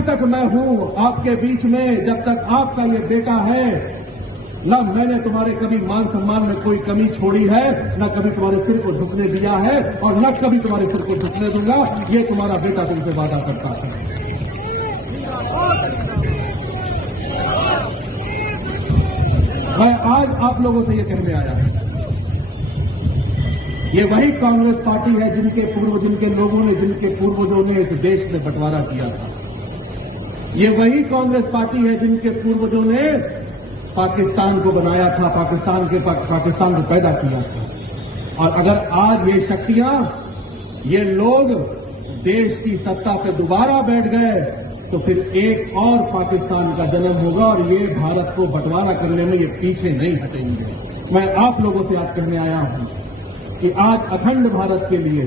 तक मैं हूं आपके बीच में, जब तक आपका ये बेटा है, न मैंने तुम्हारे कभी मान सम्मान में कोई कमी छोड़ी है, न कभी तुम्हारे सिर को झुकने दिया है और न कभी तुम्हारे सिर को झुकने दूंगा। ये तुम्हारा बेटा तुमसे वादा करता है। मैं आज आप लोगों से ये कहने आया हूं, ये वही कांग्रेस पार्टी है जिनके पूर्वजों ने इस देश में बंटवारा किया था। ये वही कांग्रेस पार्टी है जिनके पूर्वजों ने पाकिस्तान को बनाया था, पाकिस्तान को पैदा किया था। और अगर आज ये शक्तियां, ये लोग देश की सत्ता पे दोबारा बैठ गए तो फिर एक और पाकिस्तान का जन्म होगा और ये भारत को बंटवारा करने में ये पीछे नहीं हटेंगे। मैं आप लोगों से आज कहने आया हूं कि आज अखंड भारत के लिए,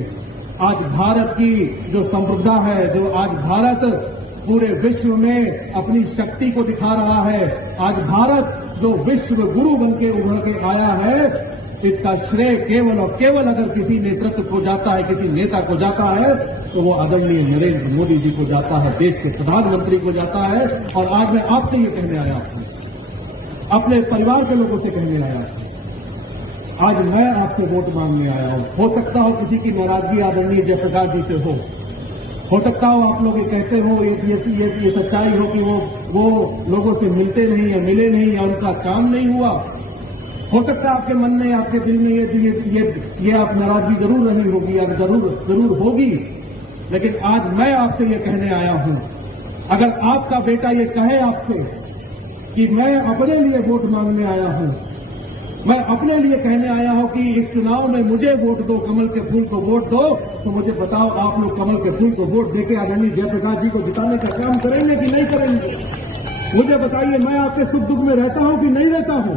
आज भारत की जो संप्रभुता है, जो आज भारत पूरे विश्व में अपनी शक्ति को दिखा रहा है, आज भारत जो विश्व गुरु बनके उभर के आया है, इसका श्रेय केवल और केवल अगर किसी नेतृत्व को जाता है, किसी नेता को जाता है, तो वो आदरणीय नरेंद्र मोदी जी को जाता है, देश के प्रधानमंत्री को जाता है। और आज मैं आपसे ये कहने आया हूं, अपने परिवार के लोगों से कहने आया हूं, आज मैं आपसे वोट मांगने आया हूं। हो सकता हो किसी की नाराजगी आदरणीय जयप्रकाश जी से हो सकता हो आप लोग ये कहते हो, ये सच्चाई हो कि वो लोगों से मिलते नहीं या मिले नहीं या उनका काम नहीं हुआ। हो सकता है आपके मन में, आपके दिल में ये आप नाराजगी जरूर रही होगी या जरूर होगी। लेकिन आज मैं आपसे ये कहने आया हूं, अगर आपका बेटा ये कहे आपसे कि मैं अपने लिए वोट मांगने आया हूं, मैं अपने लिए कहने आया हूं कि इस चुनाव में मुझे वोट दो, कमल के फूल को वोट दो, तो मुझे बताओ आप लोग कमल के फूल को वोट देके आदरणीय जयप्रकाश जी को जिताने का काम करेंगे कि नहीं करेंगे? मुझे बताइए, मैं आपके सुख दुख में रहता हूं कि नहीं रहता हूं?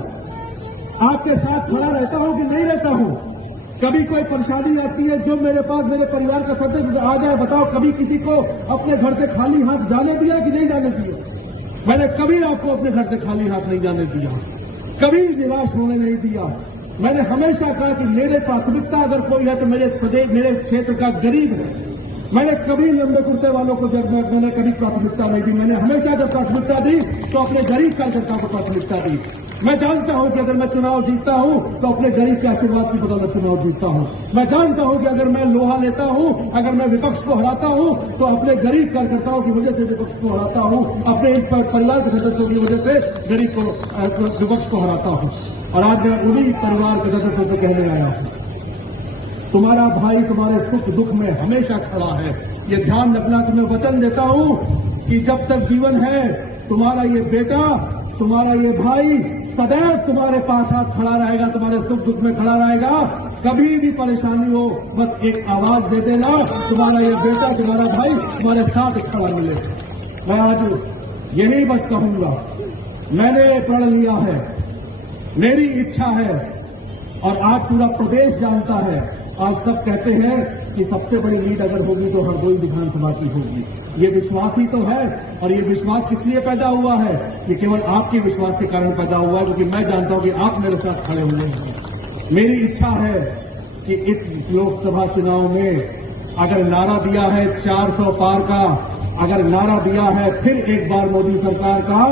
आपके साथ खड़ा रहता हूं कि नहीं रहता हूं? कभी कोई परेशानी आती है जो मेरे पास मेरे परिवार का सदस्य आ जाए, बताओ कभी किसी को अपने घर से खाली हाथ जाने दिया कि नहीं जाने दिया? मैंने कभी आपको अपने घर से खाली हाथ नहीं जाने दिया, कभी निराश होने नहीं दिया। मैंने हमेशा कहा कि मेरे प्राथमिकता अगर कोई है तो मेरे क्षेत्र का गरीब है। मैंने कभी लंबे कुर्ते वालों को मैंने कभी प्राथमिकता नहीं दी। मैंने हमेशा जब प्राथमिकता दी तो अपने गरीब कार्यकर्ता को प्राथमिकता दी। मैं जानता हूं कि अगर मैं चुनाव जीतता हूं तो अपने गरीब के आशीर्वाद की बदौलत चुनाव जीतता हूं। मैं जानता हूं कि अगर मैं लोहा लेता हूं, अगर मैं विपक्ष को हराता हूं, तो अपने गरीब कार्यकर्ताओं की वजह से विपक्ष को हराता हूं, अपने परिवार के सदस्यों की वजह से गरीब को विपक्ष को हराता हूं। और आज मैं उन्हीं परिवार के सदस्यों से कहने आया हूं, तुम्हारा भाई तुम्हारे सुख दुख में हमेशा खड़ा है। ये ध्यान रखना, तुम्हें वचन देता हूं कि जब तक जीवन है तुम्हारा ये बेटा, तुम्हारा ये भाई सदैव तुम्हारे पास हाथ खड़ा रहेगा, तुम्हारे सुख दुख में खड़ा रहेगा। कभी भी परेशानी हो बस एक आवाज दे देना, तुम्हारा ये बेटा, तुम्हारा भाई तुम्हारे साथ खड़ा मिले। मैं आज यही बस कहूंगा, मैंने प्रण लिया है, मेरी इच्छा है और आज पूरा प्रदेश जानता है। आज सब कहते हैं कि सबसे बड़ी लीड अगर होगी तो हरदोई विधानसभा की होगी। ये विश्वास ही तो है। और ये विश्वास किस लिए पैदा हुआ है? ये केवल आपके विश्वास के कारण पैदा हुआ है, क्योंकि मैं जानता हूं कि आप मेरे साथ खड़े हुए हैं। मेरी इच्छा है कि इस लोकसभा चुनाव में अगर नारा दिया है 400 पार का, अगर नारा दिया है फिर एक बार मोदी सरकार का,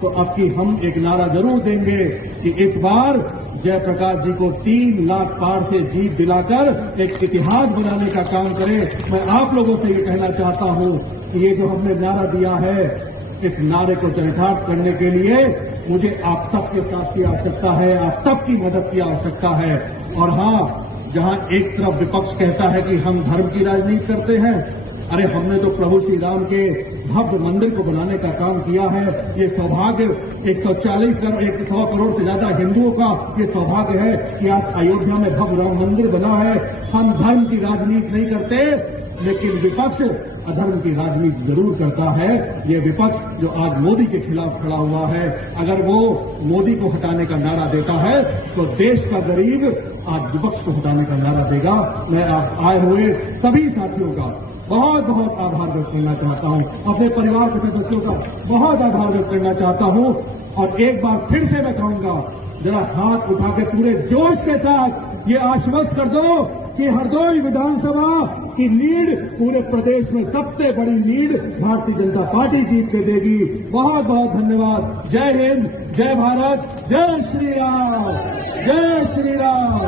तो अब की हम एक नारा जरूर देंगे कि इस बार जयप्रकाश जी को 3 लाख पार से जीत दिलाकर एक इतिहास बनाने का काम करें। मैं आप लोगों से ये कहना चाहता हूं कि ये जो हमने नारा दिया है, इस नारे को चरितार्थ करने के लिए मुझे आप सबके साथ की आवश्यकता है, आप सबकी मदद की आवश्यकता है। और हां, जहां एक तरफ विपक्ष कहता है कि हम धर्म की राजनीति करते हैं, अरे हमने तो प्रभु श्री राम के भव्य मंदिर को बनाने का काम किया है। ये सौभाग्य 100 करोड़ से ज्यादा हिंदुओं का ये सौभाग्य है कि आज अयोध्या में भव्य राम मंदिर बना है। हम धर्म की राजनीति नहीं करते, लेकिन विपक्ष अधर्म की राजनीति जरूर करता है। ये विपक्ष जो आज मोदी के खिलाफ खड़ा हुआ है, अगर वो मोदी को हटाने का नारा देता है तो देश का गरीब आज विपक्ष को हटाने का नारा देगा। मैं आप आए हुए सभी साथियों का बहुत बहुत आभार व्यक्त करना चाहता हूं, अपने परिवार के सदस्यों का बहुत आभार व्यक्त करना चाहता हूं। और एक बार फिर से मैं कहूंगा, जरा हाथ उठा के पूरे जोश के साथ ये आश्वस्त कर दो कि हरदोई विधानसभा की लीड पूरे प्रदेश में सबसे बड़ी लीड भारतीय जनता पार्टी जीत के देगी। बहुत बहुत धन्यवाद। जय हिंद, जय भारत, जय श्री राम, जय श्री राम।